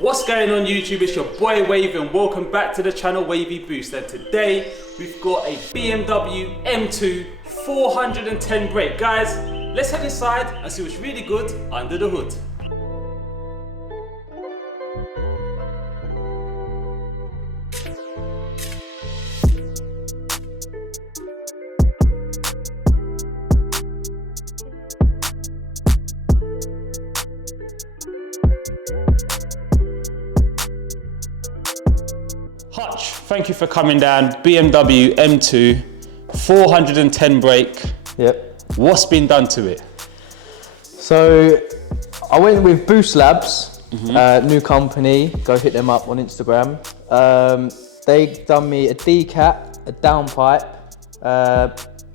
What's going on YouTube? It's your boy Wavy and welcome back to the channel Wavvyboost. And today we've got a BMW M2 410 brake. Guys, let's head inside and see what's really good under the hood. Hutch, thank you for coming down. BMW M2, 410 brake. Yep. What's been done to it? So I went with Boost Labs, new company. Go hit them up on Instagram. They done me a decat, a downpipe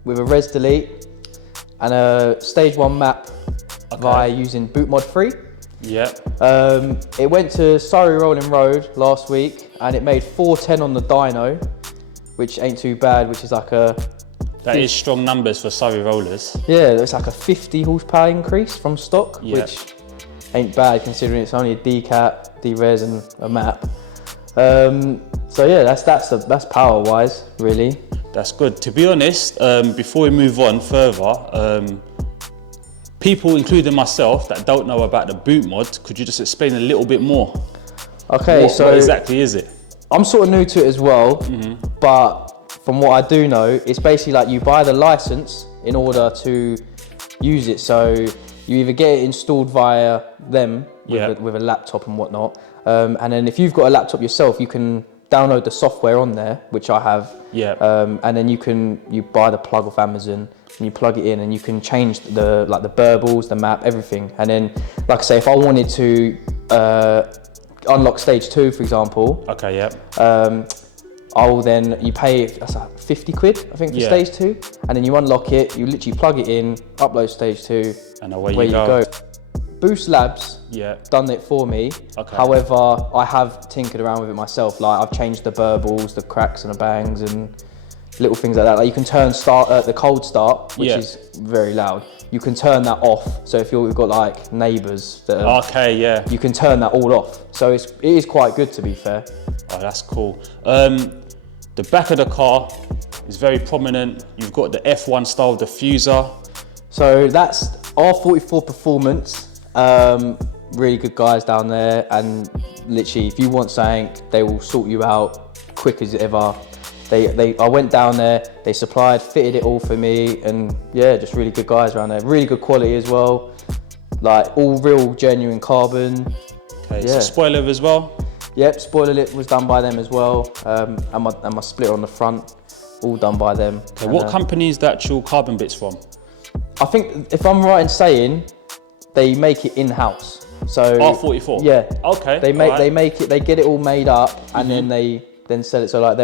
with a res delete and a stage 1 map via using boot mod 3. Yeah. It went to Surrey Rolling Road last week and it made 410 on the dyno, which ain't too bad, which is like a... That is strong numbers for Surrey rollers. Yeah, it's like a 50 horsepower increase from stock, Yep. which ain't bad considering it's only a decat, D-res and a map. So yeah, that's power wise, really. That's good. To be honest, before we move on further, people, including myself, that don't know about the boot mod, could you just explain a little bit more? Okay, what exactly is it? I'm sort of new to it as well, but from what I do know, it's basically like you buy the license in order to use it. So you either get it installed via them with a laptop and whatnot, and then if you've got a laptop yourself, you can download the software on there, which I have. Yeah. And then you buy the plug off Amazon and you plug it in, and you can change the burbles, the map, everything. And then, like I say, if I wanted to unlock stage 2, for example. Okay. Yeah. You pay, that's like 50 quid, I think, for stage 2, and then you unlock it. You literally plug it in, upload stage 2, and away you go. Boost Labs done it for me. Okay. However, I have tinkered around with it myself. Like I've changed the burbles, the cracks and the bangs and little things like that. Like you can turn the cold start, which is very loud. You can turn that off. So if you've got like neighbours that are, you can turn that all off. So it is quite good, to be fair. Oh, that's cool. The back of the car is very prominent. You've got the F1 style diffuser. So that's R44 Performance. Really good guys down there, and literally if you want something, they will sort you out quick as ever. I went down there, they fitted it all for me, and yeah, just really good guys around there. Really good quality as well, like all real genuine carbon. Okay, so spoiler as well? Yep, spoiler lip was done by them as well, and my splitter on the front, all done by them. Okay, and what company is the actual carbon bits from? I think, if I'm right in saying, they make it in-house. So R44? Yeah. Okay. They get it all made up, and then they sell it. So like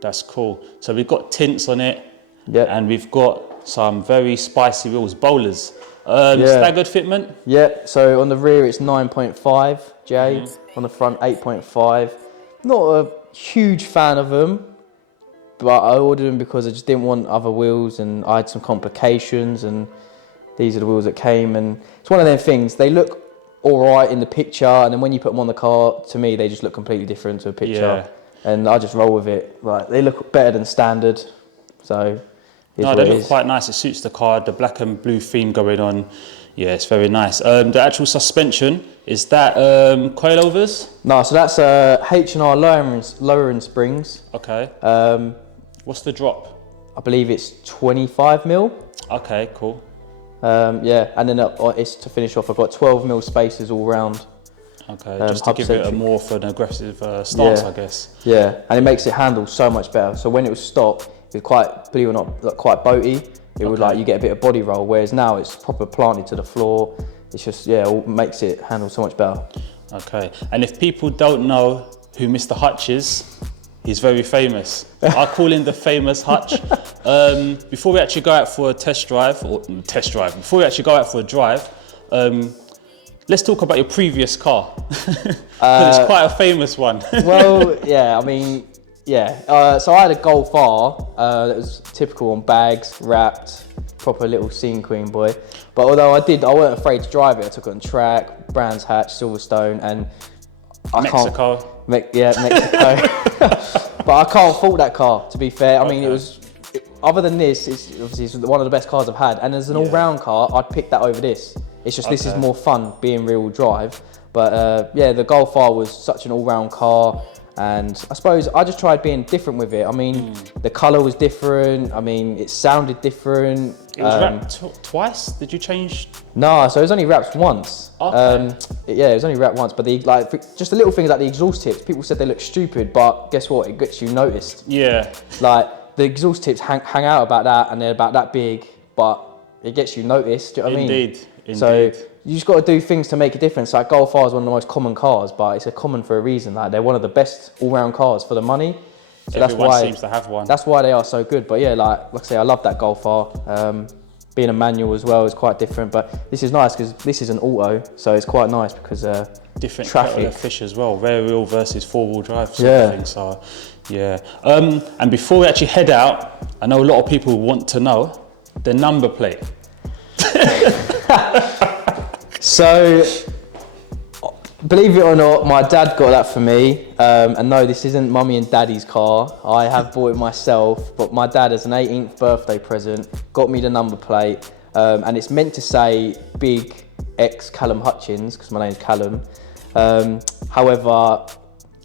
That's cool. So we've got tints on it. Yeah. And we've got some very spicy wheels, bowlers. Staggered fitment? Yeah, so on the rear it's 9.5 J, on the front 8.5. Not a huge fan of them, but I ordered them because I just didn't want other wheels, and I had some complications, and these are the wheels that came. And it's one of them things, they look all right in the picture, and then when you put them on the car, to me they just look completely different to a picture. And I just roll with it. Like, they look better than standard, so no, they look quite nice. It suits the car, the black and blue theme going on. Yeah, it's very nice. The actual suspension, is that coilovers? No, so that's H&R lowering springs. Okay. What's the drop? I believe it's 25 mil. Okay, cool. Yeah, and then it's to finish off, I've got 12 mil spacers all round. Okay, just to give it a more of an aggressive stance, I guess. Yeah, and it makes it handle so much better. So when it was stock, it was quite, believe it or not, like quite boaty. It would you get a bit of body roll, whereas now it's proper planted to the floor. It's just, it makes it handle so much better. Okay, and if people don't know who Mr. Hutch is, He's very famous. I call him the famous Hutch. Before we actually go out for a before we actually go out for a drive, let's talk about your previous car. It's quite a famous one. Well, yeah, I mean, yeah. So I had a Golf R that was typical on bags, wrapped, proper little scene queen boy. But although I weren't afraid to drive it. I took it on track, Brands Hatch, Silverstone, and Mexico. But I can't fault that car, to be fair. I mean, other than this, it's obviously one of the best cars I've had. And as an all-round car, I'd pick that over this. It's just this is more fun being rear-wheel drive. But yeah, the Golf R was such an all-round car. And I suppose I just tried being different with it. I mean, the colour was different. I mean, it sounded different. It was wrapped twice? Did you change? No, so it was only wrapped once. Okay. Yeah, it was only wrapped once. But just the little things like the exhaust tips, people said they look stupid, but guess what? It gets you noticed. Yeah. Like the exhaust tips hang out about that, and they're about that big, but it gets you noticed. Do you know what I mean? Indeed. So you just got to do things to make a difference. Like Golf R is one of the most common cars, but it's a common for a reason. Like they're one of the best all-round cars for the money. So Everyone seems to have one. That's why they are so good. But yeah, like I say, I love that Golf R. Being a manual as well is quite different, but this is nice because this is an auto, so it's quite nice because different traffic. kettle of fish as well, rear wheel versus four-wheel drive sort of thing. So yeah. And before we actually head out, I know a lot of people want to know the number plate. So, believe it or not, my dad got that for me. And no, this isn't mummy and daddy's car. I have bought it myself, but my dad, as an 18th birthday present, got me the number plate. And it's meant to say Big X Callum Hutchins, because my name's Callum. However,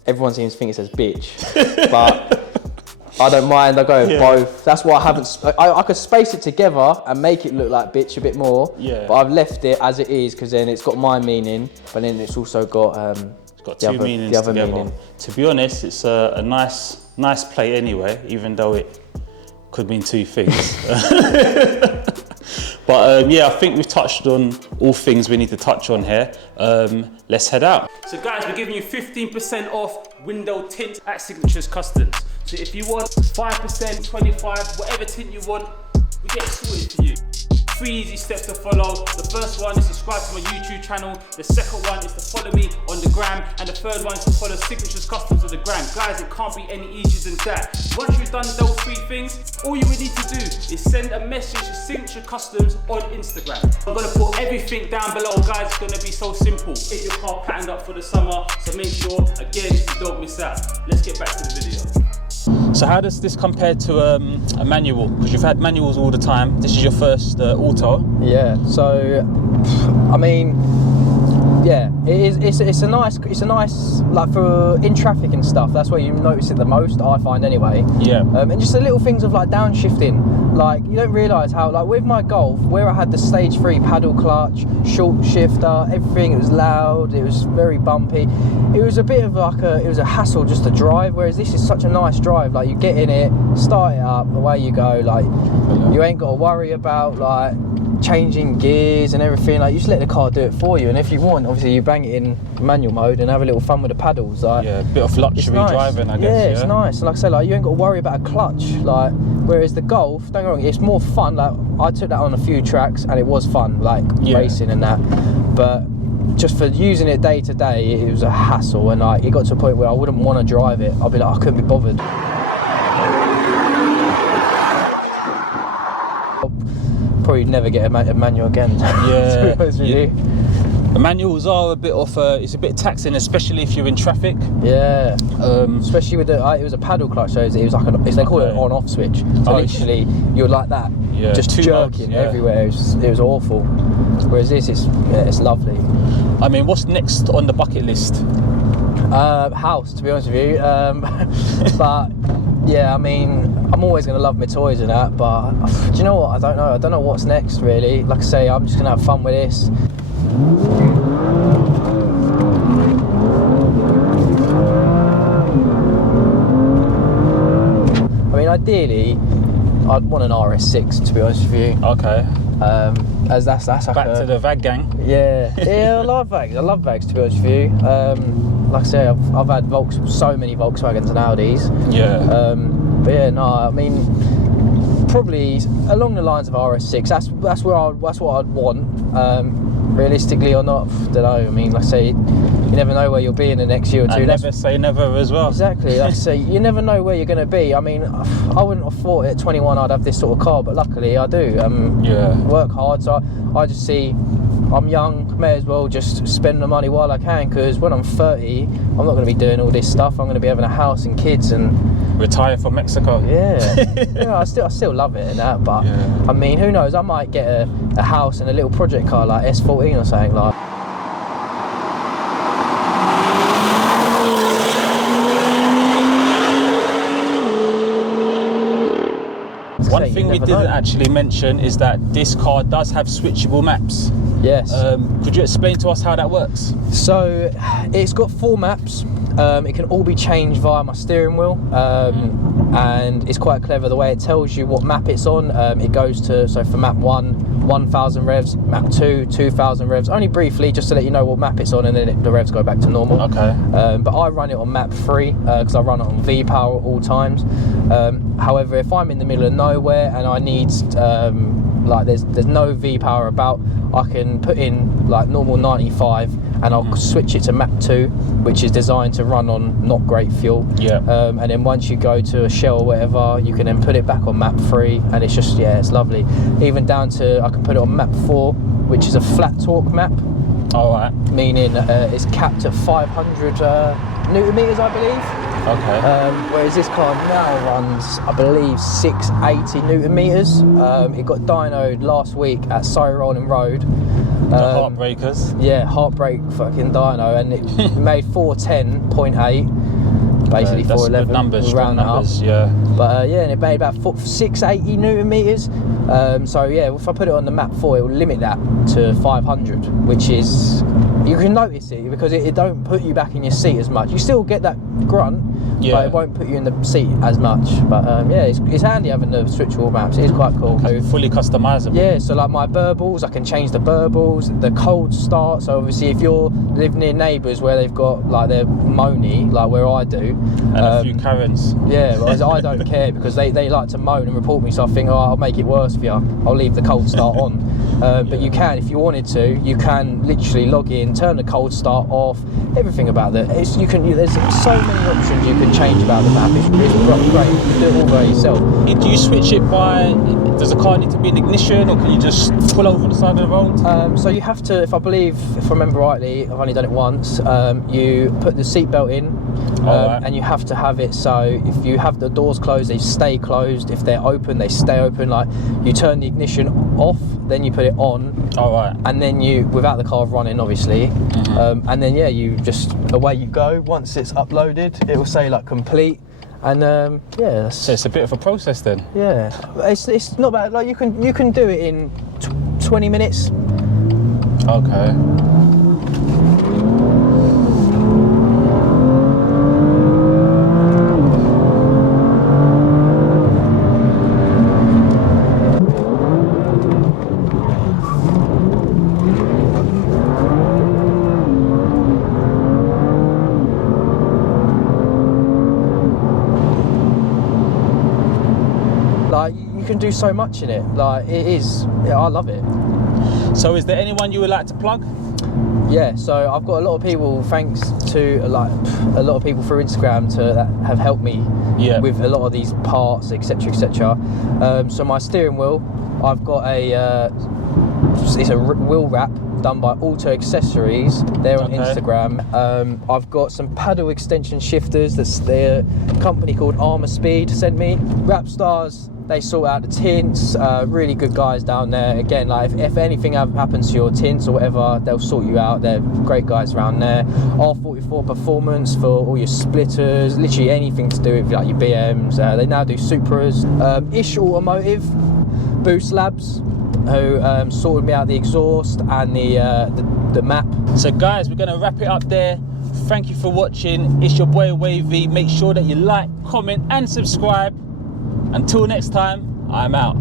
everyone seems to think it says bitch, but I don't mind, I go with both. That's why I haven't, I could space it together and make it look like bitch a bit more, but I've left it as it is because then it's got my meaning, but then it's also got, it's got two meanings together. Meaning. To be honest, it's a nice plate anyway, even though it could mean two things. But yeah, I think we've touched on all things we need to touch on here. Let's head out. So guys, we're giving you 15% off window tint at Signatures Customs. So if you want 5%, 25%, whatever tint you want, we get it sorted for you. 3 easy steps to follow. The first one is subscribe to my YouTube channel. The second one is to follow me on the gram. And the third one is to follow Signatures Customs on the gram. Guys, it can't be any easier than that. Once you've done those 3 things, all you would need to do is send a message to Signature Customs on Instagram. I'm gonna put everything down below, guys. It's gonna be so simple. Get your car patterned up for the summer. So make sure, again, you don't miss out. Let's get back to the video. So how does this compare to a manual? Because you've had manuals all the time. This is your first auto. Yeah. So, I mean, yeah, it is. It's a nice like for in traffic and stuff. That's where you notice it the most. I find anyway. Yeah. And just the little things of like downshifting. Like you don't realise how like with my Golf, where I had the stage 3 paddle clutch, short shifter, everything. It was loud. It was very bumpy. It was a bit of like it was a hassle just to drive. Whereas this is such a nice drive. Like you get in it, start it up, away you go. Like you ain't got to worry about like changing gears and everything. Like you just let the car do it for you. And if you want, obviously you bang it in manual mode and have a little fun with the paddles. Like yeah, a bit of luxury driving, I guess. Yeah, it's nice. And like I say, like you ain't got to worry about a clutch. Like whereas the Golf, don't get me wrong, it's more fun. Like I took that on a few tracks and it was fun, like racing and that. But just for using it day to day, it was a hassle, and like it got to a point where I wouldn't want to drive it. I'd be like, I couldn't be bothered. I'll probably never get a manual again. Yeah. To be honest with you. The manuals are a bit off. It's a bit taxing, especially if you're in traffic. Yeah. Especially with it was a paddle clutch, so it was like they call it an on-off switch. So literally, you're like that, just jerking everywhere. It was awful. Whereas this is, it's lovely. I mean, what's next on the bucket list? House, to be honest with you. But yeah, I mean, I'm always going to love my toys and that. But do you know what? I don't know. I don't know what's next really. Like I say, I'm just going to have fun with this. I mean, ideally, I'd want an RS6, to be honest with you. Okay. As that's like back to the VAG gang. Yeah, I love VAGs. I love VAGs, to be honest with you. like I say, I've had so many Volkswagens and Audis. Yeah. But yeah, no, I mean, probably along the lines of RS6. That's what I'd want. Realistically or not, don't know. I mean, like I say, you never know where you'll be in the next year or two. And never say never as well. Exactly. Like I say, you never know where you're going to be. I mean, I wouldn't have thought at 21 I'd have this sort of car, but luckily I do. Yeah. Work hard, so I just see I'm young, may as well just spend the money while I can, because when I'm 30, I'm not going to be doing all this stuff. I'm going to be having a house and kids and retire from Mexico. Yeah. Yeah, I still love it and that, but yeah. I mean, who knows? I might get a house and a little project car like S14 or something like. One thing we didn't actually mention is that this car does have switchable maps. Yes. Could you explain to us how that works? So it's got 4 maps. It can all be changed via my steering wheel, and it's quite clever the way it tells you what map it's on. It goes to, so for map 1, 1000 revs, map 2, 2000 revs, only briefly, just to let you know what map it's on, and then the revs go back to normal. Okay. But I run it on map 3 because I run it on V-Power at all times. However, if I'm in the middle of nowhere and I need like there's no V-Power about, I can put in like normal 95 and I'll switch it to map 2, which is designed to run on not great fuel. Yeah. And then once you go to a Shell or whatever, you can then put it back on map 3, and it's just, yeah, it's lovely. Even down to, I can put it on map 4, which is a flat torque map. Alright. Meaning it's capped at 500 Newton meters, I believe. Okay. Whereas this car now runs, I believe, 680 Newton meters. It got dynoed last week at Surrey Rolling Road. The heartbreakers. Yeah, heartbreak fucking dyno, and it made 410.8. Basically, that's 411. good numbers, round numbers, up. yeah. But yeah, and it made about 680 Newton meters. So yeah, if I put it on the map 4, it will limit that to 500, which is, you can notice it because it don't put you back in your seat as much. You still get that grunt, yeah, but it won't put you in the seat as much. But yeah, it's handy having the switchable maps. It is quite cool. Fully customizable. Yeah, so like my burbles, I can change the burbles, the cold start. So obviously, if you're living near neighbours where they've got like their moany, like where I do, and a few Karens. Yeah, but I don't care because they like to moan and report me. So I think, oh, I'll make it worse for you. I'll leave the cold start on. But you can, if you wanted to, you can literally log in, turn the cold start off, everything about that. There's so many options you can change about the map. It's great. You can do it all by yourself. Do you switch it by, does the car need to be in ignition, or can you just pull over the side of the road? So you have to, if I remember rightly, I've only done it once, you put the seatbelt in, and you have to have it so if you have the doors closed, they stay closed. If they're open, they stay open. Like, you turn the ignition off, then you put it on, and then you, without the car running obviously, and then yeah, you just, away you go. Once it's uploaded, it will say like complete, and yeah, so it's a bit of a process then. Yeah, it's not bad. Like, you can do it in 20 minutes. Okay. Like, you can do so much in it. Like, it is, yeah, I love it. So is there anyone you would like to plug? Yeah, so I've got a lot of people, thanks to like a lot of people through Instagram that have helped me with a lot of these parts, etc, etc. So my steering wheel, I've got it's a wheel wrap done by Auto Accessories. They're on Instagram. I've got some paddle extension shifters that's their company called Armour Speed sent me. Wrap Stars, they sort out the tints. Really good guys down there. Again, like if anything happens to your tints or whatever, they'll sort you out. They're great guys around there. R44 Performance for all your splitters, literally anything to do with like your BMs. They now do Supras. Ish Automotive, Boost Labs, who sorted me out the exhaust and the map. So guys, we're gonna wrap it up there. Thank you for watching. It's your boy Wavy. Make sure that you like, comment and subscribe. Until next time, I'm out.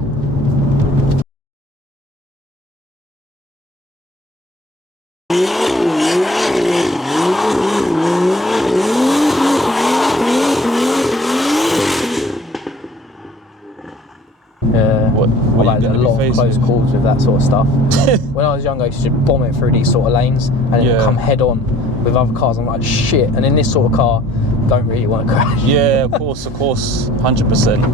What like you're a gonna be lot of faced close with. calls with that sort of stuff. When I was younger, I used to just bomb it through these sort of lanes and then Yeah. come head on with other cars. I'm like, shit. And in this sort of car, don't really want to crash. Yeah, of course, 100%.